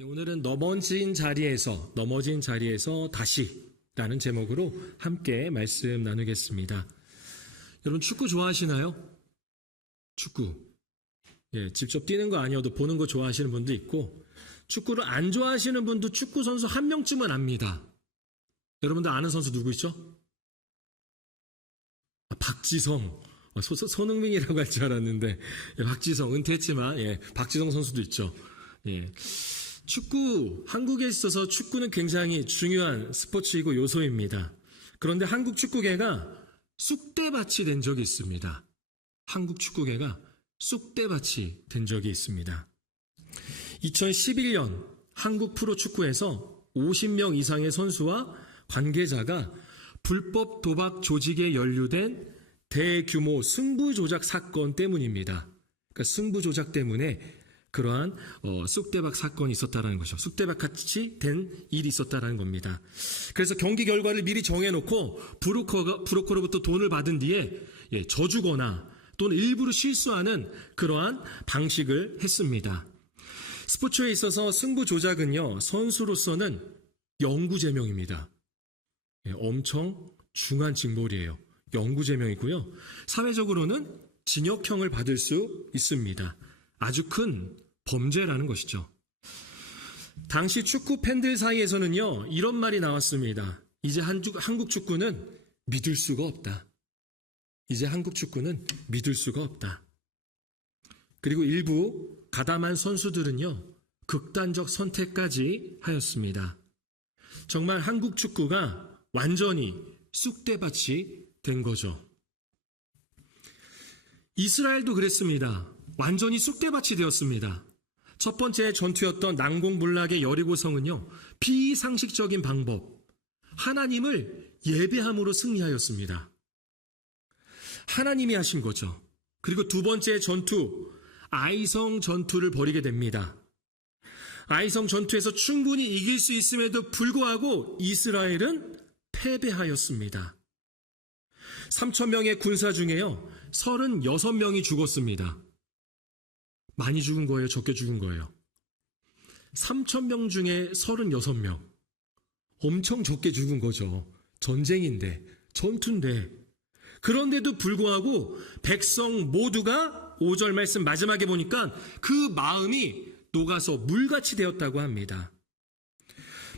오늘은 넘어진 자리에서 다시라는 제목으로 함께 말씀 나누겠습니다. 여러분 축구 좋아하시나요? 축구. 직접 뛰는 거 아니어도 보는 거 좋아하시는 분도 있고 축구를 안 좋아하시는 분도 축구 선수 한 명쯤은 압니다. 여러분들 아는 선수 누구 있죠? 박지성. 손흥민이라고 할 줄 알았는데 박지성 은퇴했지만 박지성 선수도 있죠. 축구, 한국에 있어서 축구는 굉장히 중요한 스포츠이고 요소입니다. 그런데 한국 축구계가 쑥대밭이 된 적이 있습니다. 한국 축구계가 쑥대밭이 된 적이 있습니다. 2011년 한국 프로축구에서 50명 이상의 선수와 관계자가 불법 도박 조직에 연루된 대규모 승부조작 사건 때문입니다. 그러니까 승부조작 때문에 그러한 쑥대밭 사건이 있었다는 것이죠. 쑥대밭같이 된 일이 있었다는 겁니다. 그래서 경기 결과를 미리 정해놓고 브로커로부터 돈을 받은 뒤에 져주거나 또는 일부러 실수하는 그러한 방식을 했습니다. 스포츠에 있어서 승부조작은요, 선수로서는 영구제명입니다. 엄청 중한 징벌이에요. 영구제명이고요. 사회적으로는 징역형을 받을 수 있습니다. 아주 큰 범죄라는 것이죠. 당시 축구 팬들 사이에서는요, 이런 말이 나왔습니다. 이제 한국 축구는 믿을 수가 없다. 이제 한국 축구는 믿을 수가 없다. 그리고 일부 가담한 선수들은요, 극단적 선택까지 하였습니다. 정말 한국 축구가 완전히 쑥대밭이 된 거죠. 이스라엘도 그랬습니다. 완전히 쑥대밭이 되었습니다. 첫 번째 전투였던 난공불락의 여리고성은요, 비상식적인 방법, 하나님을 예배함으로 승리하였습니다. 하나님이 하신 거죠. 그리고 두 번째 전투, 아이성 전투를 벌이게 됩니다. 아이성 전투에서 충분히 이길 수 있음에도 불구하고 이스라엘은 패배하였습니다. 3,000명의 군사 중에요, 36명이 죽었습니다. 많이 죽은 거예요? 적게 죽은 거예요? 3,000명 중에 36명. 엄청 적게 죽은 거죠. 전쟁인데, 전투인데. 그런데도 불구하고 백성 모두가 5절 말씀 마지막에 보니까 그 마음이 녹아서 물같이 되었다고 합니다.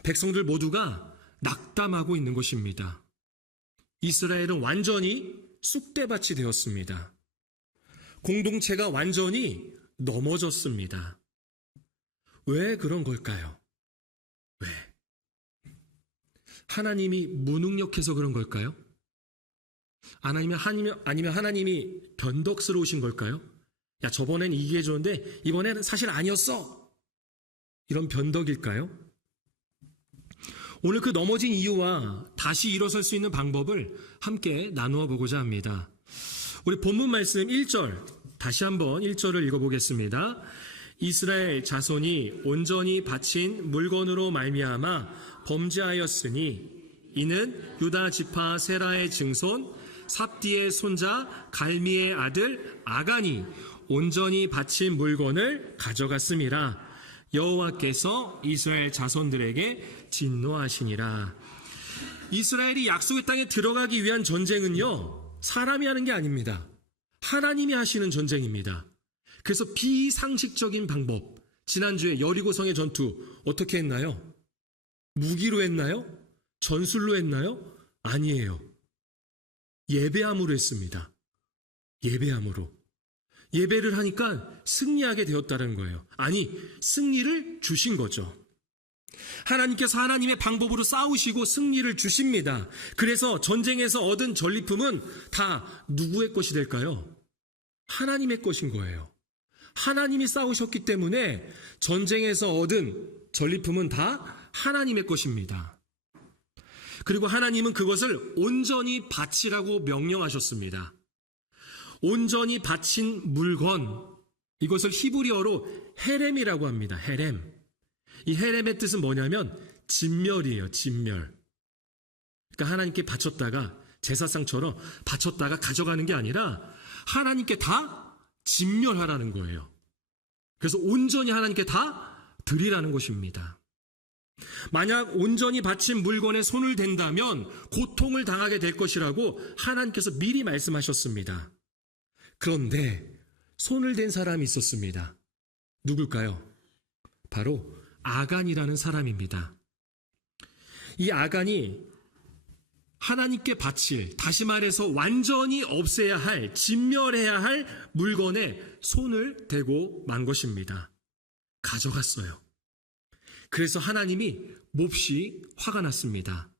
백성들 모두가 낙담하고 있는 것입니다. 이스라엘은 완전히 쑥대밭이 되었습니다. 공동체가 완전히 넘어졌습니다. 왜 그런 걸까요? 왜? 하나님이 무능력해서 그런 걸까요? 아니면 하나님이 변덕스러우신 걸까요? 야, 저번엔 이게 좋은데 이번에는 사실 아니었어. 이런 변덕일까요? 오늘 그 넘어진 이유와 다시 일어설 수 있는 방법을 함께 나누어 보고자 합니다. 우리 본문 말씀 1절, 다시 한번 1절을 읽어보겠습니다. 이스라엘 자손이 온전히 바친 물건으로 말미암아 범죄하였으니 이는 유다 지파 세라의 증손 삽디의 손자 갈미의 아들 아간이 온전히 바친 물건을 가져갔음이라. 여호와께서 이스라엘 자손들에게 진노하시니라. 이스라엘이 약속의 땅에 들어가기 위한 전쟁은요, 사람이 하는 게 아닙니다. 하나님이 하시는 전쟁입니다. 그래서 비상식적인 방법, 지난주에 여리고성의 전투 어떻게 했나요? 무기로 했나요? 전술로 했나요? 아니에요. 예배함으로 했습니다. 예배함으로. 예배를 하니까 승리하게 되었다는 거예요. 아니, 승리를 주신 거죠. 하나님께서 하나님의 방법으로 싸우시고 승리를 주십니다. 그래서 전쟁에서 얻은 전리품은 다 누구의 것이 될까요? 하나님의 것인 거예요. 하나님이 싸우셨기 때문에 전쟁에서 얻은 전리품은 다 하나님의 것입니다. 그리고 하나님은 그것을 온전히 바치라고 명령하셨습니다. 온전히 바친 물건, 이것을 히브리어로 헤렘이라고 합니다. 헤렘. 이 헤렘의 뜻은 뭐냐면 진멸이에요. 진멸. 그러니까 하나님께 바쳤다가 제사상처럼 바쳤다가 가져가는 게 아니라 하나님께 다 진멸하라는 거예요. 그래서 온전히 하나님께 다 드리라는 것입니다. 만약 온전히 바친 물건에 손을 댄다면 고통을 당하게 될 것이라고 하나님께서 미리 말씀하셨습니다. 그런데 손을 댄 사람이 있었습니다. 누굴까요? 바로 아간이라는 사람입니다. 이 아간이 하나님께 바칠, 다시 말해서 완전히 없애야 할, 진멸해야 할 물건에 손을 대고 만 것입니다. 가져갔어요. 그래서 하나님이 몹시 화가 났습니다.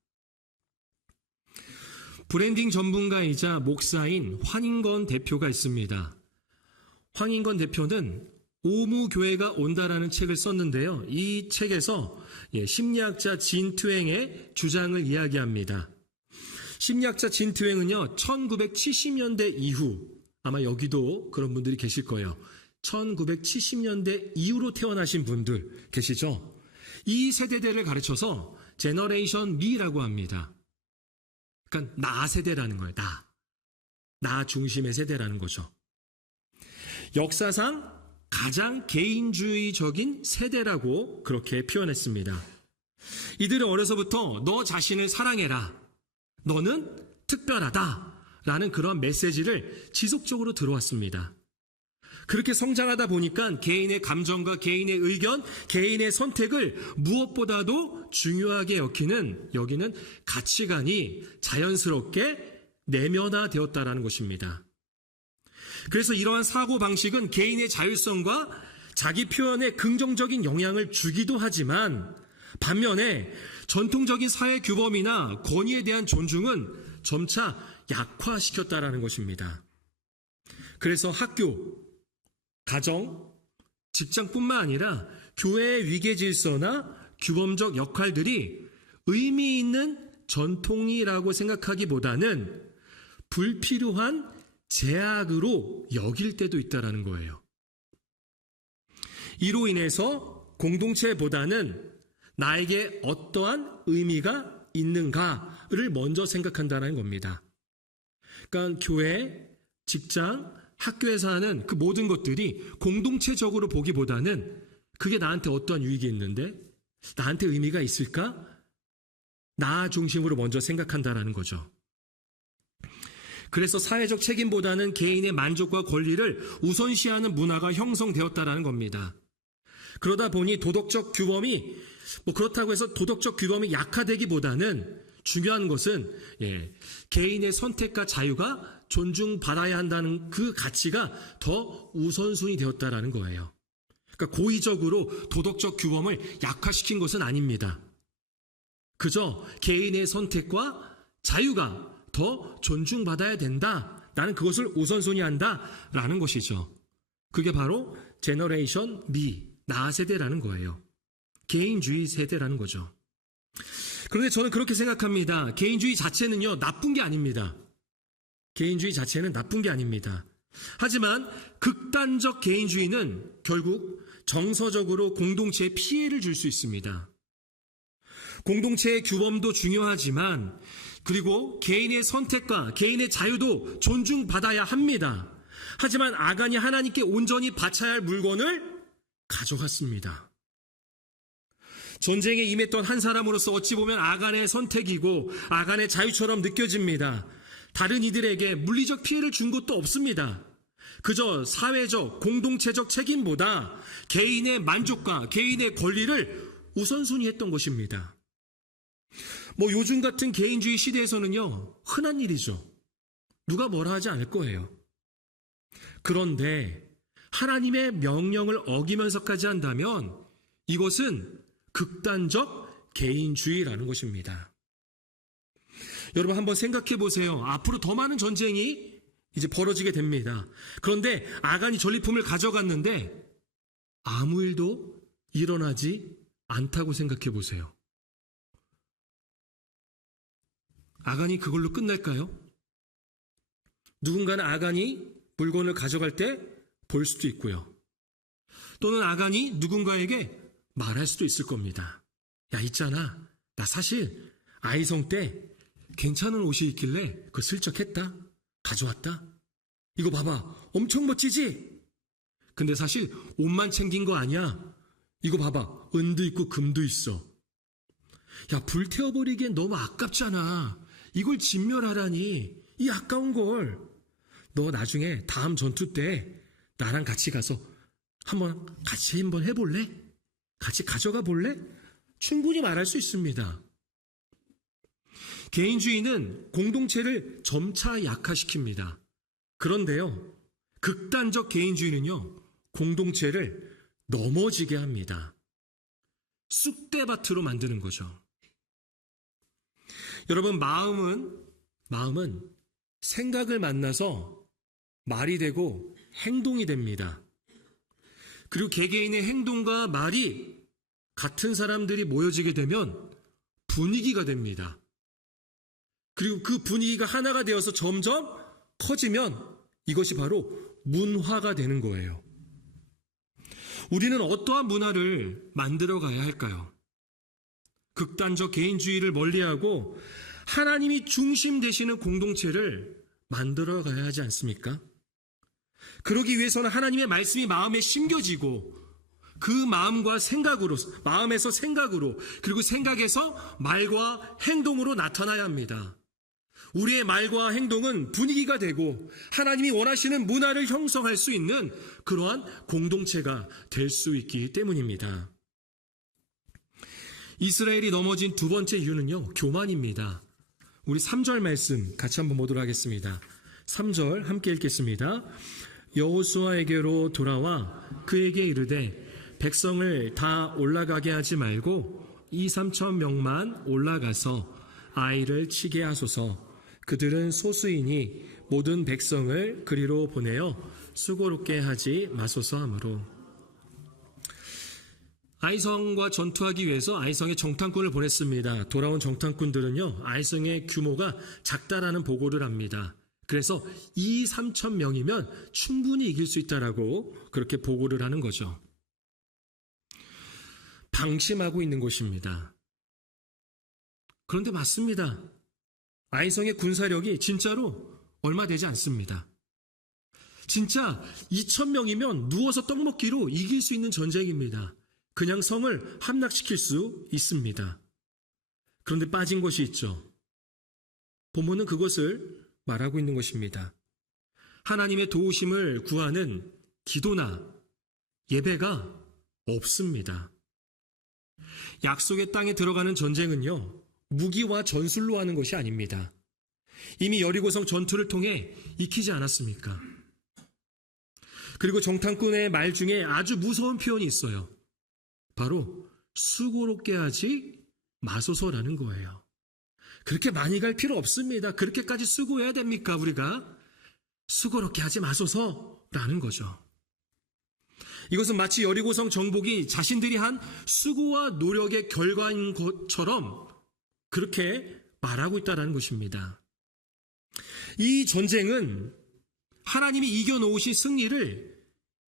브랜딩 전문가이자 목사인 황인건 대표가 있습니다. 황인건 대표는 오무교회가 온다라는 책을 썼는데요. 이 책에서 심리학자 진 트웽의 주장을 이야기합니다. 심리학자 진 트웽은요, 1970년대 이후, 아마 여기도 그런 분들이 계실 거예요. 1970년대 이후로 태어나신 분들 계시죠? 이 세대들을 가르쳐서 제너레이션 B라고 합니다. 그러니까 나 세대라는 거예요. 나 중심의 세대라는 거죠. 역사상 가장 개인주의적인 세대라고 그렇게 표현했습니다. 이들은 어려서부터 너 자신을 사랑해라, 너는 특별하다 라는 그런 메시지를 지속적으로 들어왔습니다. 그렇게 성장하다 보니까 개인의 감정과 개인의 의견, 개인의 선택을 무엇보다도 중요하게 여기는 가치관이 자연스럽게 내면화되었다라는 것입니다. 그래서 이러한 사고방식은 개인의 자율성과 자기 표현에 긍정적인 영향을 주기도 하지만 반면에 전통적인 사회 규범이나 권위에 대한 존중은 점차 약화시켰다라는 것입니다. 그래서 학교, 가정, 직장뿐만 아니라 교회의 위계 질서나 규범적 역할들이 의미 있는 전통이라고 생각하기보다는 불필요한 제약으로 여길 때도 있다라는 거예요. 이로 인해서 공동체보다는 나에게 어떠한 의미가 있는가를 먼저 생각한다는 겁니다. 그러니까 교회, 직장, 학교에서 하는 그 모든 것들이 공동체적으로 보기보다는 그게 나한테 어떠한 유익이 있는데 나한테 의미가 있을까? 나 중심으로 먼저 생각한다라는 거죠. 그래서 사회적 책임보다는 개인의 만족과 권리를 우선시하는 문화가 형성되었다라는 겁니다. 그러다 보니 도덕적 규범이 그렇다고 해서 도덕적 규범이 약화되기보다는 중요한 것은 개인의 선택과 자유가 존중받아야 한다는 그 가치가 더 우선순위 되었다라는 거예요. 그러니까 고의적으로 도덕적 규범을 약화시킨 것은 아닙니다. 그저 개인의 선택과 자유가 더 존중받아야 된다. 나는 그것을 우선순위한다라는 것이죠. 그게 바로 제너레이션 B, 나 세대라는 거예요. 개인주의 세대라는 거죠. 그런데 저는 그렇게 생각합니다. 개인주의 자체는요, 나쁜 게 아닙니다. 개인주의 자체는 나쁜 게 아닙니다. 하지만 극단적 개인주의는 결국 정서적으로 공동체에 피해를 줄 수 있습니다. 공동체의 규범도 중요하지만 그리고 개인의 선택과 개인의 자유도 존중받아야 합니다. 하지만 아간이 하나님께 온전히 바쳐야 할 물건을 가져갔습니다. 전쟁에 임했던 한 사람으로서 어찌 보면 아간의 선택이고 아간의 자유처럼 느껴집니다. 다른 이들에게 물리적 피해를 준 것도 없습니다. 그저 사회적, 공동체적 책임보다 개인의 만족과 개인의 권리를 우선순위했던 것입니다. 요즘 같은 개인주의 시대에서는요, 흔한 일이죠. 누가 뭐라 하지 않을 거예요. 그런데 하나님의 명령을 어기면서까지 한다면 이것은 극단적 개인주의라는 것입니다. 여러분 한번 생각해 보세요. 앞으로 더 많은 전쟁이 이제 벌어지게 됩니다. 그런데 아간이 전리품을 가져갔는데 아무 일도 일어나지 않다고 생각해 보세요. 아간이 그걸로 끝날까요? 누군가는 아간이 물건을 가져갈 때 볼 수도 있고요. 또는 아간이 누군가에게 말할 수도 있을 겁니다. 야, 있잖아. 나 사실 아이성 때 괜찮은 옷이 있길래 그거 슬쩍 했다. 가져왔다. 이거 봐봐. 엄청 멋지지? 근데 사실 옷만 챙긴 거 아니야. 이거 봐봐. 은도 있고 금도 있어. 야, 불태워버리기엔 너무 아깝잖아. 이걸 진멸하라니. 이 아까운 걸. 너 나중에 다음 전투 때 나랑 같이 가서 같이 한번 해볼래? 같이 가져가 볼래? 충분히 말할 수 있습니다. 개인주의는 공동체를 점차 약화시킵니다. 그런데요, 극단적 개인주의는요, 공동체를 넘어지게 합니다. 쑥대밭으로 만드는 거죠. 여러분, 마음은 생각을 만나서 말이 되고 행동이 됩니다. 그리고 개개인의 행동과 말이 같은 사람들이 모여지게 되면 분위기가 됩니다. 그리고 그 분위기가 하나가 되어서 점점 커지면 이것이 바로 문화가 되는 거예요. 우리는 어떠한 문화를 만들어 가야 할까요? 극단적 개인주의를 멀리하고 하나님이 중심 되시는 공동체를 만들어 가야 하지 않습니까? 그러기 위해서는 하나님의 말씀이 마음에 심겨지고 그 마음에서 생각으로 그리고 생각에서 말과 행동으로 나타나야 합니다. 우리의 말과 행동은 분위기가 되고 하나님이 원하시는 문화를 형성할 수 있는 그러한 공동체가 될 수 있기 때문입니다. 이스라엘이 넘어진 두 번째 이유는요, 교만입니다. 우리 3절 말씀 같이 한번 보도록 하겠습니다. 3절 함께 읽겠습니다. 여호수아에게로 돌아와 그에게 이르되 백성을 다 올라가게 하지 말고 2-3천 명만 올라가서 아이를 치게 하소서. 그들은 소수이니 모든 백성을 그리로 보내어 수고롭게 하지 마소서 하므로. 아이성과 전투하기 위해서 아이성에 정탐꾼을 보냈습니다. 돌아온 정탐꾼들은요, 아이성의 규모가 작다라는 보고를 합니다. 그래서 2-3천 명이면 충분히 이길 수 있다라고 그렇게 보고를 하는 거죠. 방심하고 있는 것입니다. 그런데 맞습니다. 아이성의 군사력이 진짜로 얼마 되지 않습니다. 진짜 2,000명이면 누워서 떡 먹기로 이길 수 있는 전쟁입니다. 그냥 성을 함락시킬 수 있습니다. 그런데 빠진 것이 있죠. 본문은 그것을 말하고 있는 것입니다. 하나님의 도우심을 구하는 기도나 예배가 없습니다. 약속의 땅에 들어가는 전쟁은요, 무기와 전술로 하는 것이 아닙니다. 이미 여리고성 전투를 통해 익히지 않았습니까? 그리고 정탐꾼의 말 중에 아주 무서운 표현이 있어요. 바로 수고롭게 하지 마소서라는 거예요. 그렇게 많이 갈 필요 없습니다. 그렇게까지 수고해야 됩니까, 우리가? 수고롭게 하지 마소서라는 거죠. 이것은 마치 여리고성 정복이 자신들이 한 수고와 노력의 결과인 것처럼 그렇게 말하고 있다는 것입니다. 이 전쟁은 하나님이 이겨놓으신 승리를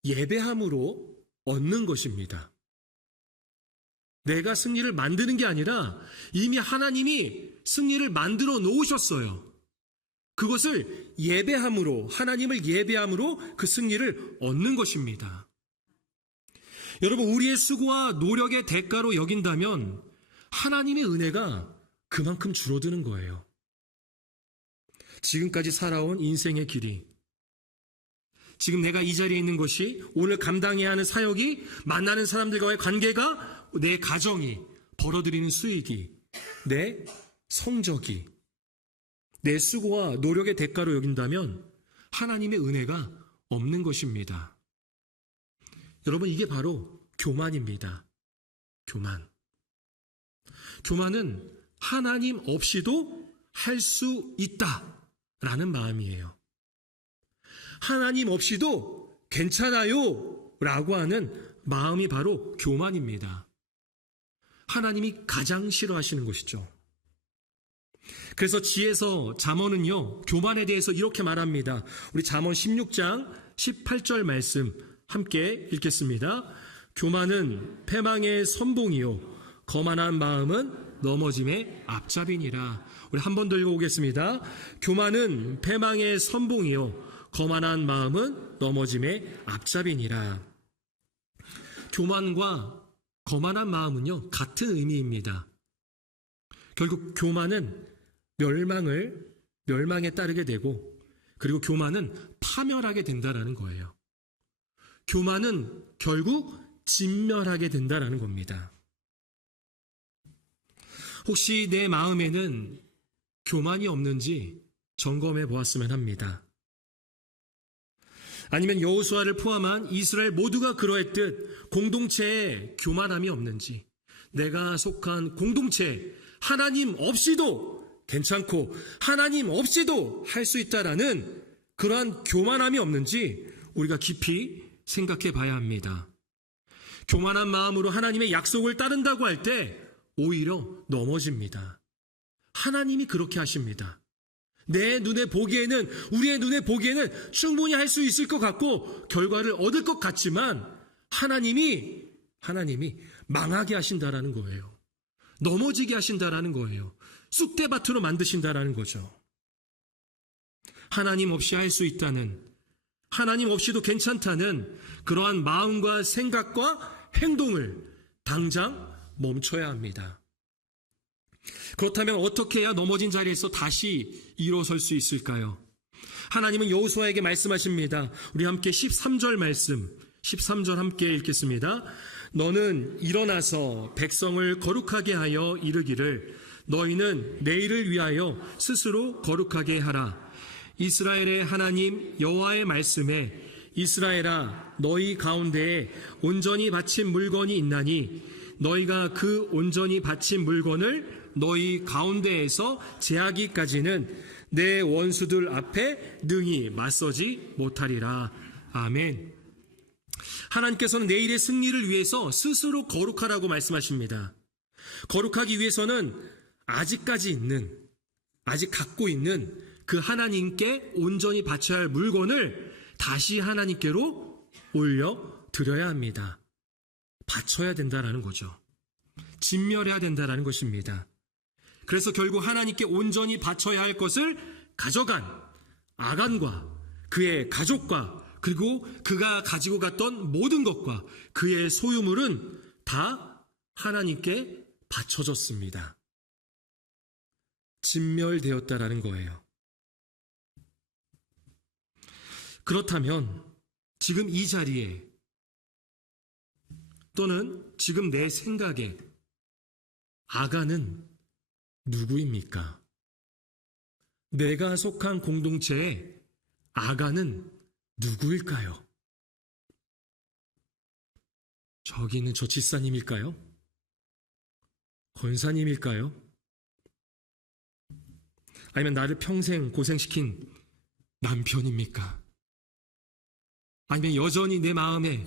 예배함으로 얻는 것입니다. 내가 승리를 만드는 게 아니라 이미 하나님이 승리를 만들어 놓으셨어요. 그것을 예배함으로, 하나님을 예배함으로 그 승리를 얻는 것입니다. 여러분, 우리의 수고와 노력의 대가로 여긴다면 하나님의 은혜가 그만큼 줄어드는 거예요. 지금까지 살아온 인생의 길이, 지금 내가 이 자리에 있는 것이, 오늘 감당해야 하는 사역이, 만나는 사람들과의 관계가, 내 가정이, 벌어들이는 수익이, 내 성적이, 내 수고와 노력의 대가로 여긴다면 하나님의 은혜가 없는 것입니다. 여러분, 이게 바로 교만입니다. 교만은 하나님 없이도 할 수 있다라는 마음이에요. 하나님 없이도 괜찮아요 라고 하는 마음이 바로 교만입니다. 하나님이 가장 싫어하시는 것이죠. 그래서 지혜서 잠언은요, 교만에 대해서 이렇게 말합니다. 우리 잠언 16장 18절 말씀 함께 읽겠습니다. 교만은 패망의 선봉이요 거만한 마음은 넘어짐의 앞잡이니라. 우리 한 번 더 읽어보겠습니다. 교만은 패망의 선봉이요 거만한 마음은 넘어짐의 앞잡이니라. 교만과 거만한 마음은요, 같은 의미입니다. 결국 교만은 멸망에 따르게 되고, 그리고 교만은 파멸하게 된다라는 거예요. 교만은 결국 진멸하게 된다라는 겁니다. 혹시 내 마음에는 교만이 없는지 점검해 보았으면 합니다. 아니면 여호수아를 포함한 이스라엘 모두가 그러했듯 공동체에 교만함이 없는지, 내가 속한 공동체 하나님 없이도 괜찮고 하나님 없이도 할 수 있다라는 그러한 교만함이 없는지 우리가 깊이 생각해 봐야 합니다. 교만한 마음으로 하나님의 약속을 따른다고 할 때 오히려 넘어집니다. 하나님이 그렇게 하십니다. 내 눈에 보기에는, 우리의 눈에 보기에는 충분히 할 수 있을 것 같고 결과를 얻을 것 같지만 하나님이 망하게 하신다라는 거예요. 넘어지게 하신다라는 거예요. 쑥대밭으로 만드신다라는 거죠. 하나님 없이 할 수 있다는, 하나님 없이도 괜찮다는 그러한 마음과 생각과 행동을 당장 멈춰야 합니다. 그렇다면 어떻게 해야 넘어진 자리에서 다시 일어설 수 있을까요? 하나님은 여호수아에게 말씀하십니다. 우리 함께 13절 말씀, 13절 함께 읽겠습니다. 너는 일어나서 백성을 거룩하게 하여 이르기를 너희는 내일을 위하여 스스로 거룩하게 하라. 이스라엘의 하나님 여호와의 말씀에 이스라엘아 너희 가운데에 온전히 바친 물건이 있나니 너희가 그 온전히 바친 물건을 너희 가운데에서 제하기까지는 내 원수들 앞에 능히 맞서지 못하리라. 아멘. 하나님께서는 내일의 승리를 위해서 스스로 거룩하라고 말씀하십니다. 거룩하기 위해서는 아직 갖고 있는 그 하나님께 온전히 바쳐야 할 물건을 다시 하나님께로 올려드려야 합니다. 바쳐야 된다라는 거죠. 진멸해야 된다라는 것입니다. 그래서 결국 하나님께 온전히 바쳐야 할 것을 가져간 아간과 그의 가족과 그리고 그가 가지고 갔던 모든 것과 그의 소유물은 다 하나님께 바쳐졌습니다. 진멸되었다라는 거예요. 그렇다면 지금 이 자리에 또는 지금 내 생각에 아간은 누구입니까? 내가 속한 공동체에 아간은 누구일까요? 저기 있는 저 집사님일까요? 권사님일까요? 아니면 나를 평생 고생시킨 남편입니까? 아니면 여전히 내 마음에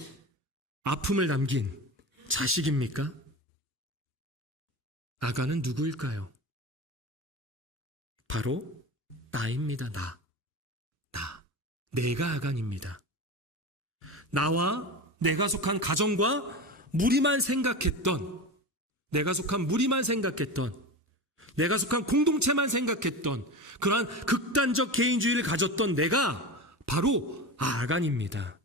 아픔을 남긴 자식입니까? 아간은 누구일까요? 바로 나입니다. 내가 아간입니다. 나와 내가 속한 가정과 무리만 생각했던, 내가 속한 공동체만 생각했던 그러한 극단적 개인주의를 가졌던 내가 바로 아간입니다.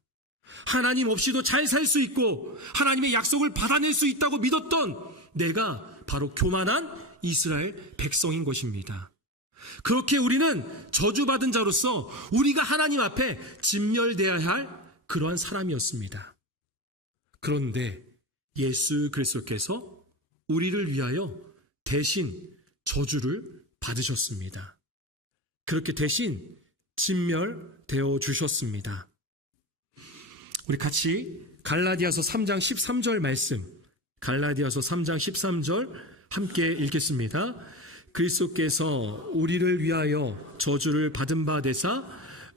하나님 없이도 잘 살 수 있고 하나님의 약속을 받아낼 수 있다고 믿었던 내가 바로 교만한 이스라엘 백성인 것입니다. 그렇게 우리는 저주받은 자로서 우리가 하나님 앞에 진멸되어야 할 그러한 사람이었습니다. 그런데 예수 그리스도께서 우리를 위하여 대신 저주를 받으셨습니다. 그렇게 대신 진멸되어 주셨습니다. 우리 같이 갈라디아서 3장 13절 말씀, 갈라디아서 3장 13절 함께 읽겠습니다. 그리스도께서 우리를 위하여 저주를 받은 바 되사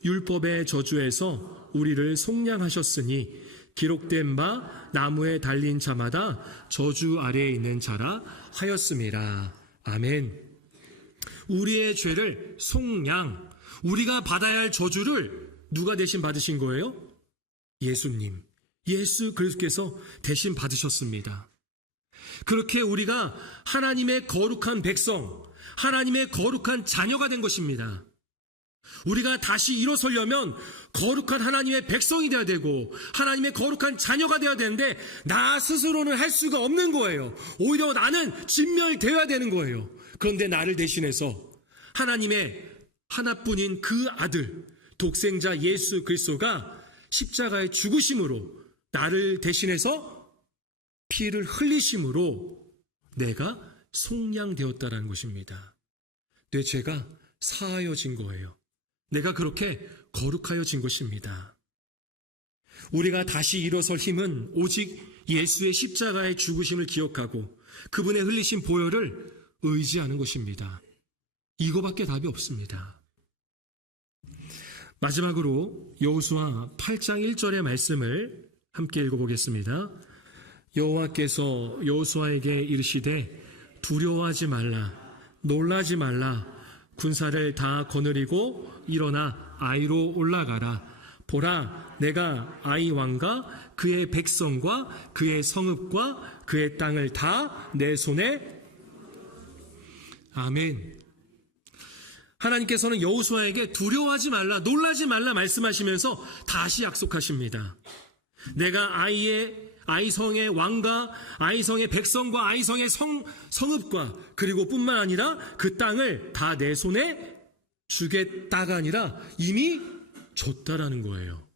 율법의 저주에서 우리를 속량하셨으니 기록된 바 나무에 달린 자마다 저주 아래에 있는 자라 하였음이라. 아멘. 우리의 죄를 속량, 우리가 받아야 할 저주를 누가 대신 받으신 거예요? 예수님, 예수 그리스도께서 대신 받으셨습니다. 그렇게 우리가 하나님의 거룩한 백성, 하나님의 거룩한 자녀가 된 것입니다. 우리가 다시 일어서려면 거룩한 하나님의 백성이 되어야 되고 하나님의 거룩한 자녀가 되어야 되는데 나 스스로는 할 수가 없는 거예요. 오히려 나는 진멸되어야 되는 거예요. 그런데 나를 대신해서 하나님의 하나뿐인 그 아들 독생자 예수 그리스도가 십자가의 죽으심으로 나를 대신해서 피를 흘리심으로 내가 속량되었다라는 것입니다. 내 죄가 사하여진 거예요. 내가 그렇게 거룩하여진 것입니다. 우리가 다시 일어설 힘은 오직 예수의 십자가의 죽으심을 기억하고 그분의 흘리신 보혈을 의지하는 것입니다. 이거밖에 답이 없습니다. 마지막으로 여호수아 8장 1절의 말씀을 함께 읽어보겠습니다. 여호와께서 여호수아에게 이르시되 두려워하지 말라 놀라지 말라 군사를 다 거느리고 일어나 아이로 올라가라. 보라 내가 아이 왕과 그의 백성과 그의 성읍과 그의 땅을 다 내 손에. 아멘. 하나님께서는 여호수아에게 두려워하지 말라 놀라지 말라 말씀하시면서 다시 약속하십니다. 내가 아이성의 왕과 아이성의 백성과 아이성의 성읍과 그리고 뿐만 아니라 그 땅을 다 내 손에 주겠다가 아니라 이미 줬다라는 거예요.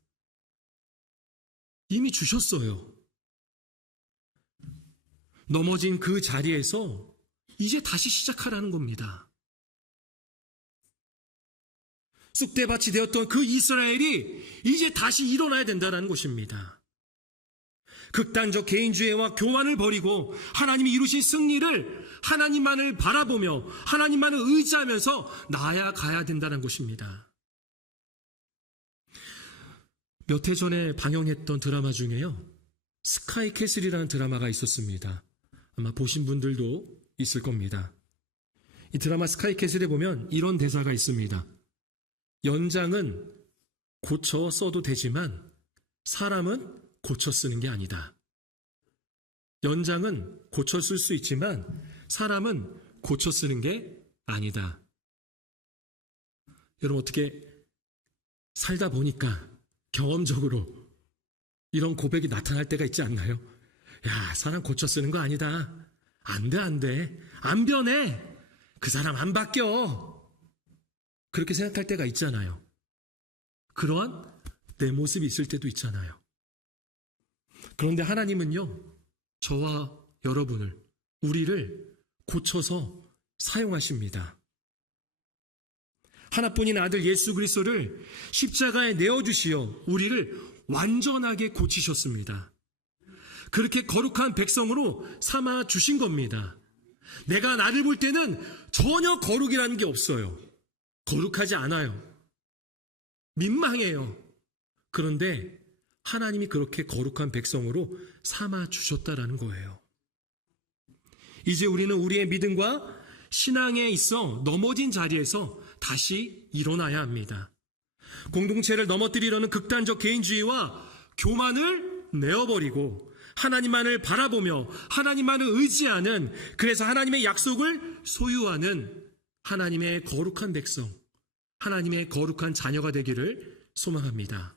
이미 주셨어요. 넘어진 그 자리에서 이제 다시 시작하라는 겁니다. 쑥대밭이 되었던 그 이스라엘이 이제 다시 일어나야 된다는 것입니다. 극단적 개인주의와 교만을 버리고 하나님이 이루신 승리를 하나님만을 바라보며 하나님만을 의지하면서 나아가야 된다는 것입니다. 몇 해 전에 방영했던 드라마 중에요. 스카이캐슬이라는 드라마가 있었습니다. 아마 보신 분들도 있을 겁니다. 이 드라마 스카이캐슬에 보면 이런 대사가 있습니다. 연장은 고쳐 써도 되지만 사람은 고쳐 쓰는 게 아니다. 연장은 고쳐 쓸 수 있지만 사람은 고쳐 쓰는 게 아니다. 여러분 어떻게 살다 보니까 경험적으로 이런 고백이 나타날 때가 있지 않나요? 야, 사람 고쳐 쓰는 거 아니다. 안 돼. 안 변해. 그 사람 안 바뀌어. 그렇게 생각할 때가 있잖아요. 그러한 내 모습이 있을 때도 있잖아요. 그런데 하나님은요, 저와 여러분을, 우리를 고쳐서 사용하십니다. 하나뿐인 아들 예수 그리스도를 십자가에 내어주시어 우리를 완전하게 고치셨습니다. 그렇게 거룩한 백성으로 삼아 주신 겁니다. 내가 나를 볼 때는 전혀 거룩이라는 게 없어요. 거룩하지 않아요. 민망해요. 그런데 하나님이 그렇게 거룩한 백성으로 삼아 주셨다라는 거예요. 이제 우리는 우리의 믿음과 신앙에 있어 넘어진 자리에서 다시 일어나야 합니다. 공동체를 넘어뜨리려는 극단적 개인주의와 교만을 내어버리고 하나님만을 바라보며 하나님만을 의지하는, 그래서 하나님의 약속을 소유하는 하나님의 거룩한 백성, 하나님의 거룩한 자녀가 되기를 소망합니다.